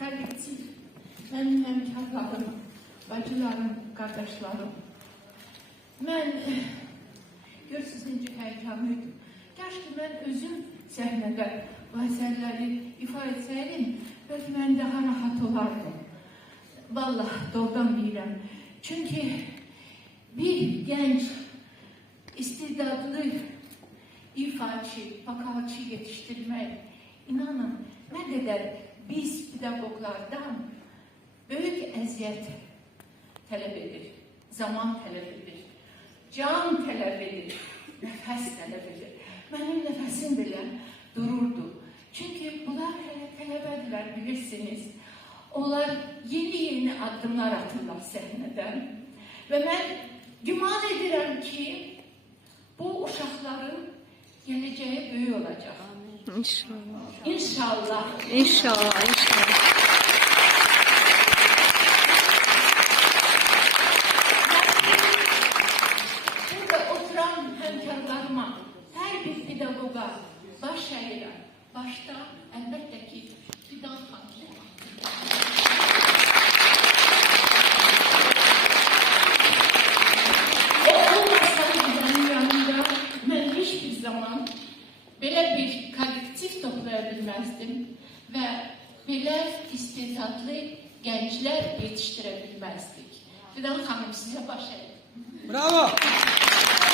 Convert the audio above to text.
kollektiv, mənim həmkarlarım, bacılarım, qardaşlarım. Mən, görürsünüz necə həkamıydım. Kaş ki mən özüm səhnədə bu əsərləri ifa etsəydim, bəlkə mən daha rahat olardım. Vallahi doğrudan deyirəm. Çünki bir gənc, istedadlı ifaçı, vokalçı yetiştirmək, inanın, nə qədər biz pedagoglardan böyük əziyyət tələb edir, zaman tələb edir, can tələb edir, nəfəs tələb edir. Mənim nəfəsim belə dururdu. Çünki bunlar tələbədirlər, bilirsiniz. Onlar yeni addımlar atırlar səhnədən. Və mən güman edirəm ki, bu uşaqların gələcəyi böyük olacaq. İnşallah. İnşallah. İnşallah, inşallah. Burada oturan həmkarlarıma, hər bir pedagoga baş əyirəm. Başda əlbəttə ki, Fidan xanım. O olmasaydı mənim yanımda, mən heç bir zaman belə bir kollektiv toplaya bilməzdim və belə istedadlı gənclər yetişdirə bilməzdik. Fidan xanım, sizə baş əyirəm. Bravo!